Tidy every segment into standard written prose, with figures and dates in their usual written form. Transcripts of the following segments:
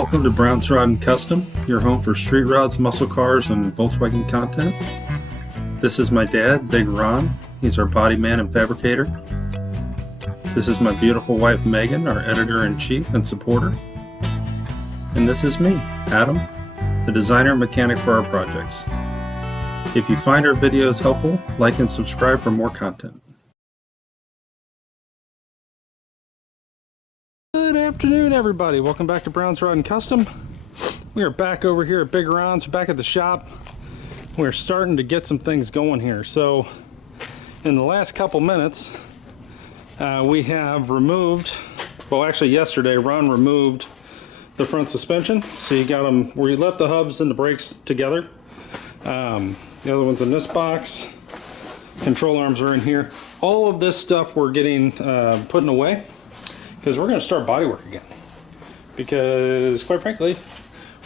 Welcome to Brown's Rod and Custom, your home for street rods, muscle cars, and Volkswagen content. This is my dad, Big Ron. He's our body man and fabricator. This is my beautiful wife, Megan, our editor-in-chief and supporter. And this is me, Adam, the designer and mechanic for our projects. If you find our videos helpful, like and subscribe for more content. Good afternoon, everybody. Welcome back to Brown's Rod and Custom. We are back over here at Big Ron's, back at the shop. We're starting to get some things going here. So in the last couple minutes, we have removed, well actually yesterday, Ron removed the front suspension. So you got them where you left the hubs and the brakes together. The other one's in this box. Control arms are in here. All of this stuff we're getting putting away, because we're going to start bodywork again, because quite frankly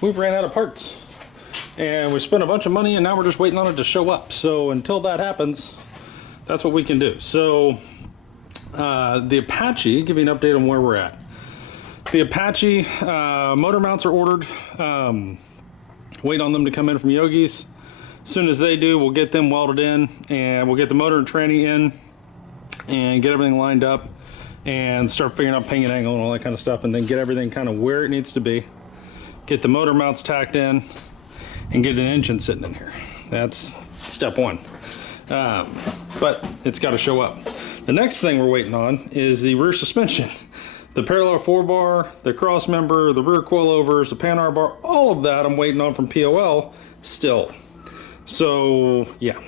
we've ran out of parts and we spent a bunch of money and now we're just waiting on it to show up. So until that happens, that's what we can do. So the Apache, give you an update on where we're at. The Apache motor mounts are ordered. Wait on them to come in from Yogi's. As soon as they do, we'll get them welded in and we'll get the motor and tranny in and get everything lined up and start figuring out pinion angle and all that kind of stuff, and then get everything kind of where it needs to be. Get the motor mounts tacked in and get an engine sitting in here. That's step one. But it's got to show up. The next thing we're waiting on is the rear suspension. The parallel 4-bar, the cross member, the rear coilovers, the Panhard bar, all of that I'm waiting on from POL still. So yeah,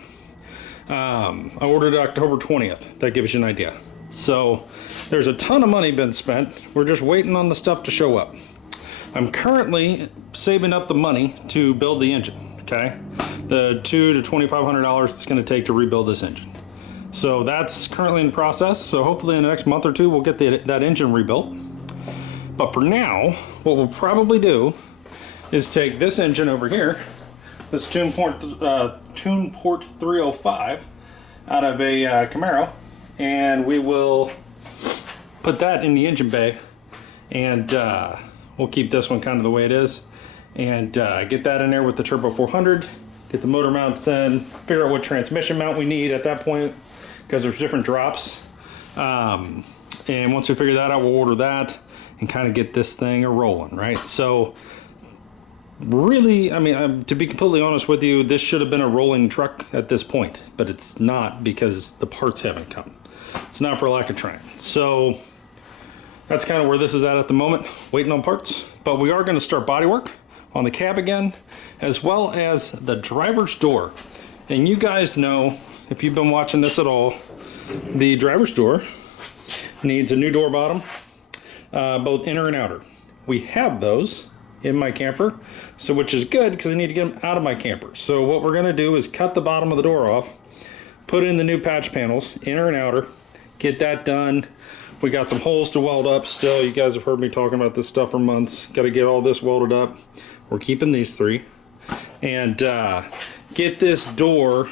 I ordered it October 20th. That gives you an idea. So there's a ton of money been spent. We're just waiting on the stuff to show up. I'm currently saving up the money to build the engine, okay? The $200 to $2,500 it's gonna take to rebuild this engine. So that's currently in process. So hopefully in the next month or two, we'll get that engine rebuilt. But for now, what we'll probably do is take this engine over here, this TunePort 305 out of a Camaro, and we will put that in the engine bay, and we'll keep this one kind of the way it is, and get that in there with the Turbo 400, get the motor mounts in, figure out what transmission mount we need at that point, because there's different drops, and once we figure that out, we'll order that and kind of get this thing rolling, right? So really, I mean, to be completely honest with you, this should have been a rolling truck at this point, but it's not because the parts haven't come. It's not for lack of trying. So that's kind of where this is at the moment, waiting on parts. But we are going to start bodywork on the cab again, as well as the driver's door. And you guys know, if you've been watching this at all, the driver's door needs a new door bottom, both inner and outer. We have those in my camper, so which is good because I need to get them out of my camper. So what we're going to do is cut the bottom of the door off, put in the new patch panels, inner and outer, get that done. We got some holes to weld up still. You guys have heard me talking about this stuff for months. Got to get all this welded up. We're keeping these three. And get this door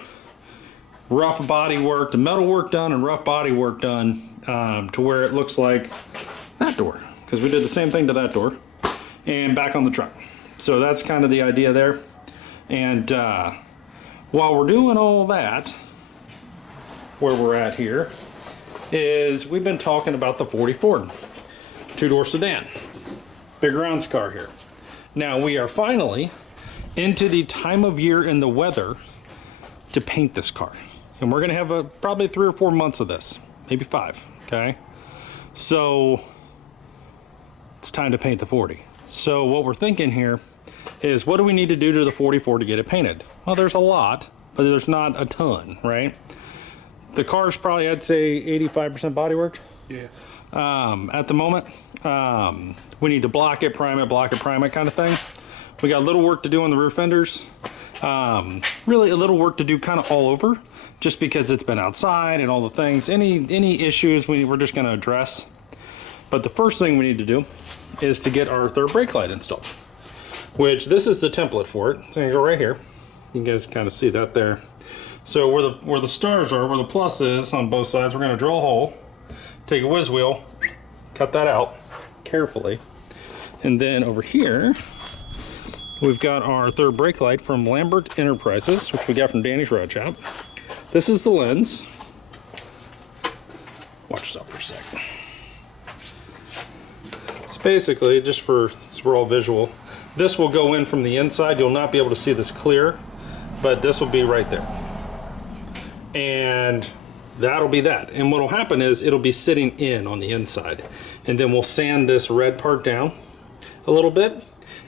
rough body work, the metal work done and rough body work done to where it looks like that door. Because we did the same thing to that door. And back on the truck. So that's kind of the idea there. And while we're doing all that, where we're at here is we've been talking about the 40 Ford 2-door sedan, Big Ron's car here. Now we are finally into the time of year and the weather to paint this car, and we're gonna have probably 3 or 4 months of this, maybe 5. Okay, so it's time to paint the 40. So what we're thinking here is, what do we need to do to the 44 to get it painted? Well, there's a lot, but there's not a ton, right? The car's probably, I'd say 85% bodywork. Yeah. At the moment, we need to block it, prime it kind of thing. We got a little work to do on the rear fenders. Really a little work to do kind of all over, just because it's been outside and all the things. Any issues we're just going to address. But the first thing we need to do is to get our third brake light installed, which this is the template for it. So you go right here. You guys kind of see that there. So where the stars are, where the plus is on both sides, we're going to drill a hole, take a whiz wheel, cut that out carefully, And then over here, we've got our third brake light from Lambert Enterprises, which we got from Danny's Rod Shop. This is the lens. Watch this out for a second. It's basically, just for, so we're all visual, this will go in from the inside. You'll not be able to see this clear, but this will be right there. And that'll be that. And what'll happen is it'll be sitting in on the inside. And then we'll sand this red part down a little bit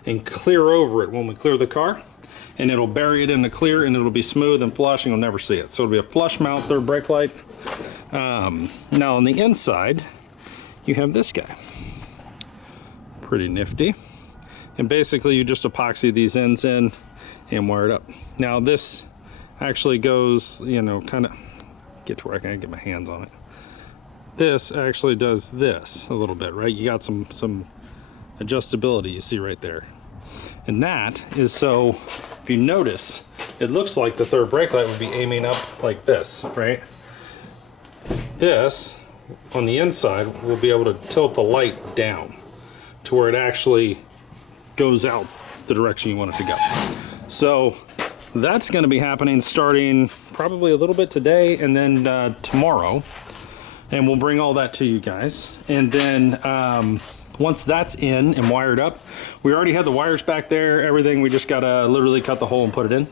and clear over it when we clear the car. And it'll bury it in the clear, and it'll be smooth and flush, and you'll never see it. So it'll be a flush mount third brake light. Now on the inside, you have this guy. Pretty nifty. And basically you just epoxy these ends in and wire it up. Now this actually goes, you know, kind of get to where I can get my hands on it. This actually does this a little bit, right? You got some adjustability, you see right there. And that is so, if you notice, it looks like the third brake light would be aiming up like this, right? This, on the inside, we'll be able to tilt the light down to where it actually goes out the direction you want it to go. So that's going to be happening starting probably a little bit today and then tomorrow. And we'll bring all that to you guys. And then once that's in and wired up, we already had the wires back there, everything. We just got to literally cut the hole and put it in.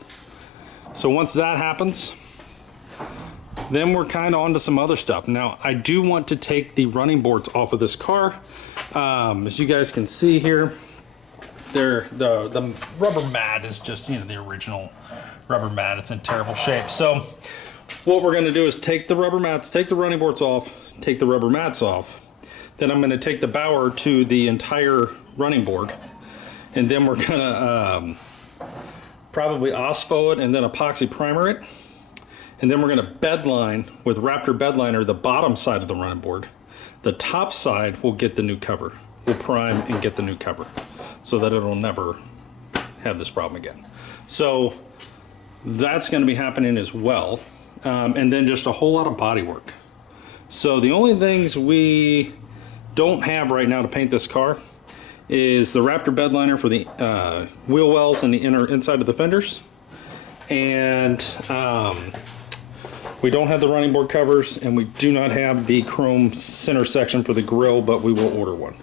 So once that happens, then we're kind of onto some other stuff. Now, I do want to take the running boards off of this car. As you guys can see here, the rubber mat is just, you know, the original rubber mat. It's in terrible shape. So what we're going to do is take the rubber mats, take the running boards off, take the rubber mats off. Then I'm going to take the bower to the entire running board, and then we're going to probably OSPO it and then epoxy primer it. And then we're going to bedline with Raptor bedliner the bottom side of the running board. The top side will get the new cover. We'll prime and get the new cover so that it'll never have this problem again. So that's going to be happening as well. And then just a whole lot of body work. So the only things we don't have right now to paint this car is the Raptor bedliner for the wheel wells and the inside of the fenders. And we don't have the running board covers, and we do not have the chrome center section for the grill, but we will order one.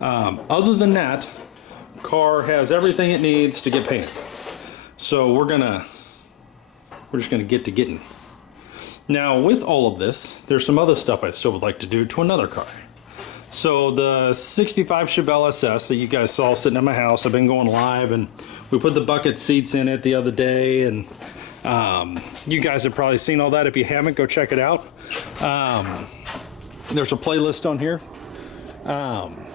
Other than that, car has everything it needs to get painted. So we're just gonna get to getting. Now with all of this, there's some other stuff I still would like to do to another car. So the 65 Chevelle SS that you guys saw sitting at my house, I've been going live, and we put the bucket seats in it the other day, and you guys have probably seen all that. If you haven't, go check it out. There's a playlist on here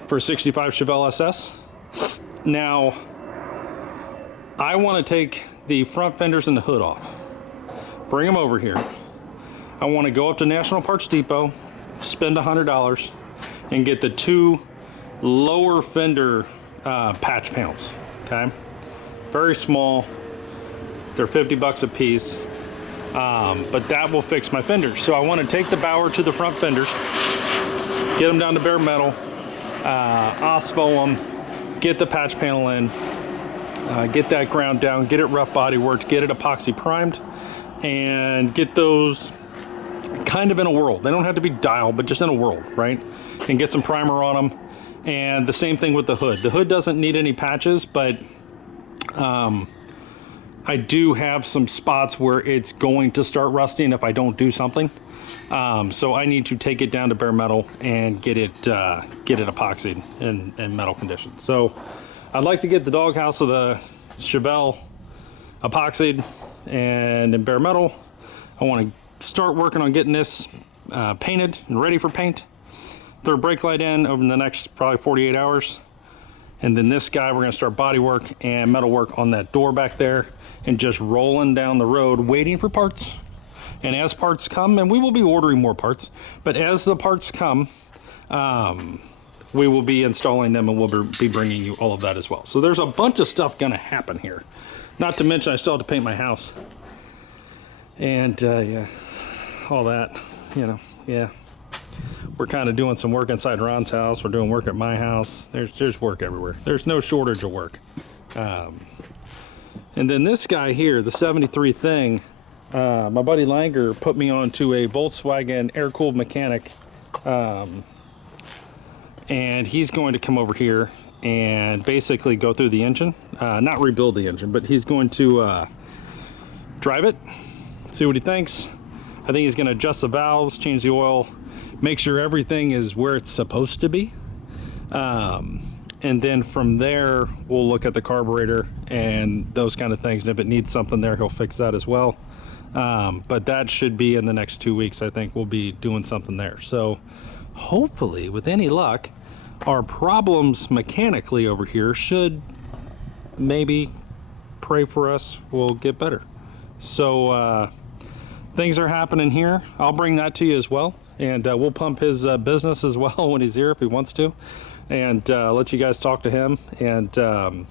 for 65 Chevelle SS. Now, I want to take the front fenders and the hood off. Bring them over here. I want to go up to National Parts Depot, spend $100, and get the two lower fender patch panels, okay? Very small. They're 50 bucks a piece, but that will fix my fenders. So I want to take the bower to the front fenders, get them down to bare metal, OSPO them, get the patch panel in, get that ground down, get it rough body worked, get it epoxy primed, and get those kind of in a whirl. They don't have to be dialed, but just in a whirl, right? And get some primer on them. And the same thing with the hood. The hood doesn't need any patches, but I do have some spots where it's going to start rusting if I don't do something. So I need to take it down to bare metal and get it epoxied in metal condition. So I'd like to get the doghouse of the Chevelle epoxied and in bare metal. I want to start working on getting this painted and ready for paint. Throw a brake light in over the next probably 48 hours. And then this guy, we're going to start body work and metal work on that door back there, and just rolling down the road waiting for parts. And as parts come, and we will be ordering more parts, but as the parts come, we will be installing them, and we'll be bringing you all of that as well. So there's a bunch of stuff going to happen here. Not to mention I still have to paint my house. And yeah, all that, you know, yeah. We're kind of doing some work inside Ron's house. We're doing work at my house. There's work everywhere. There's no shortage of work. And then this guy here, the 73 thing, my buddy Langer put me onto a Volkswagen air-cooled mechanic. And he's going to come over here and basically go through the engine. Not rebuild the engine, but he's going to drive it, see what he thinks. I think he's going to adjust the valves, change the oil, make sure everything is where it's supposed to be. And then from there, we'll look at the carburetor and those kind of things. And if it needs something there, he'll fix that as well. But that should be in the next 2 weeks. I think we'll be doing something there. So hopefully, with any luck, our problems mechanically over here should, maybe, pray for us, will get better. So things are happening here. I'll bring that to you as well. And we'll pump his business as well when he's here if he wants to. And let you guys talk to him and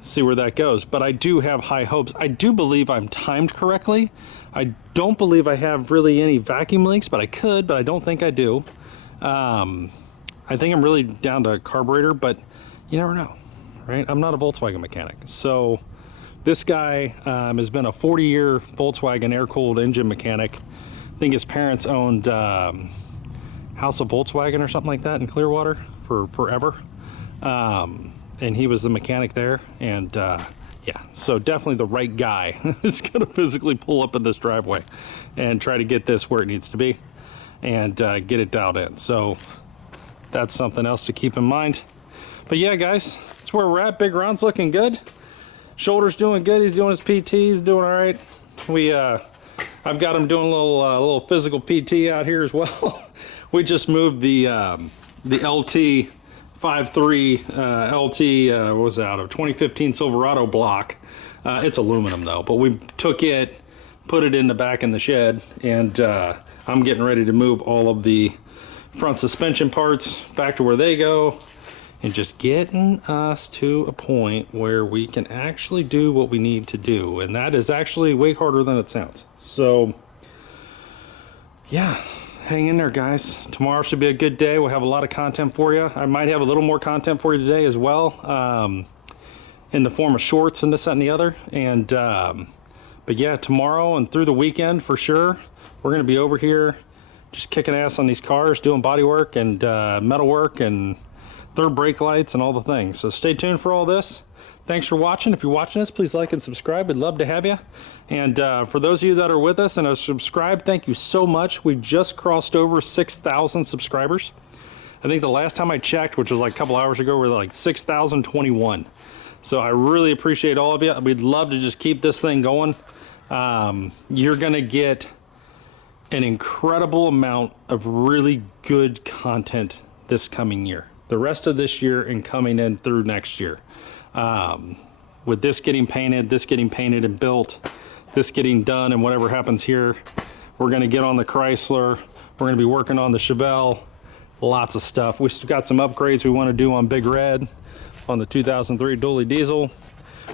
see where that goes. But I do have high hopes. I do believe I'm timed correctly. I don't believe I have really any vacuum leaks, but I could, but I don't think I do. I think I'm really down to carburetor, but you never know, right? I'm not a Volkswagen mechanic. So this guy has been a 40-year Volkswagen air-cooled engine mechanic. I think his parents owned House of Volkswagen or something like that in Clearwater for forever. And he was the mechanic there. And yeah, so definitely the right guy is going to physically pull up in this driveway and try to get this where it needs to be and get it dialed in. So that's something else to keep in mind. But yeah, guys, that's where we're at. Big Ron's looking good. Shoulder's doing good. He's doing his PT. He's doing all right. I've got him doing a little physical PT out here as well. We just moved the LT 5.3 LT what was it, out of 2015 Silverado block. It's aluminum though, but we took it, put it in the back in the shed, and I'm getting ready to move all of the front suspension parts back to where they go, and just getting us to a point where we can actually do what we need to do, and that is actually way harder than it sounds. So yeah, hang in there, guys. Tomorrow should be a good day. We'll have a lot of content for you. I might have a little more content for you today as well, in the form of shorts and this, that, and the other. And but yeah, tomorrow and through the weekend for sure, we're going to be over here just kicking ass on these cars, doing body work and metal work and third brake lights and all the things. So stay tuned for all this. Thanks for watching. If you're watching this, please like and subscribe. We'd love to have you. And for those of you that are with us and are subscribed, thank you so much. We've just crossed over 6,000 subscribers. I think the last time I checked, which was like a couple hours ago, we were like 6,021. So I really appreciate all of you. We'd love to just keep this thing going. You're going to get an incredible amount of really good content this coming year. The rest of this year and coming in through next year. With this getting painted and built, this getting done, and whatever happens here, we're going to get on the Chrysler. We're going to be working on the Chevelle. Lots of stuff. We've still got some upgrades we want to do on Big Red, on the 2003 dually diesel.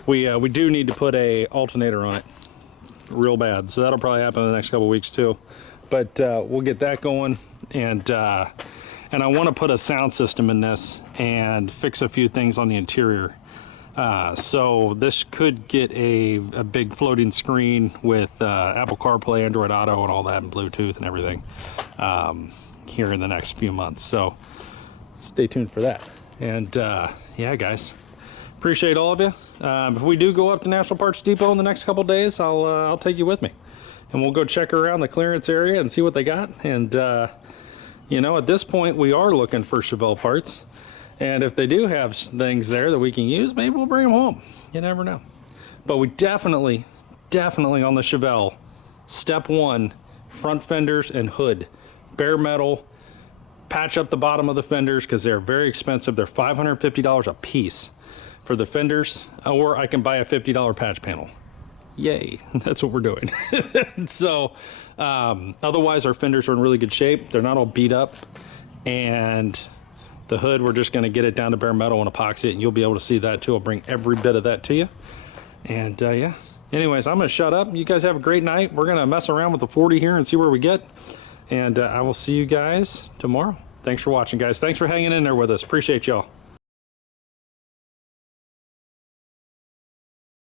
We do need to put a alternator on it real bad, so that'll probably happen in the next couple weeks too. But we'll get that going, and I want to put a sound system in this and fix a few things on the interior. So this could get a big floating screen with Apple CarPlay, Android Auto, and all that, and Bluetooth and everything here in the next few months. So stay tuned for that. And yeah, guys, appreciate all of you. If we do go up to National Parts Depot in the next couple days, I'll take you with me, and we'll go check around the clearance area and see what they got. And you know, at this point, we are looking for Chevelle parts. And if they do have things there that we can use, maybe we'll bring them home. You never know. But we definitely on the Chevelle, step one, front fenders and hood. Bare metal, patch up the bottom of the fenders because they're very expensive. They're $550 a piece for the fenders, or I can buy a $50 patch panel. Yay, that's what we're doing. So otherwise our fenders are in really good shape. They're not all beat up, and the hood, we're just going to get it down to bare metal and epoxy it, and you'll be able to see that too. I'll bring every bit of that to you. And yeah, anyways, I'm going to shut up. You guys have a great night. We're going to mess around with the 40 here and see where we get. And I will see you guys tomorrow. Thanks for watching, guys. Thanks for hanging in there with us. Appreciate y'all.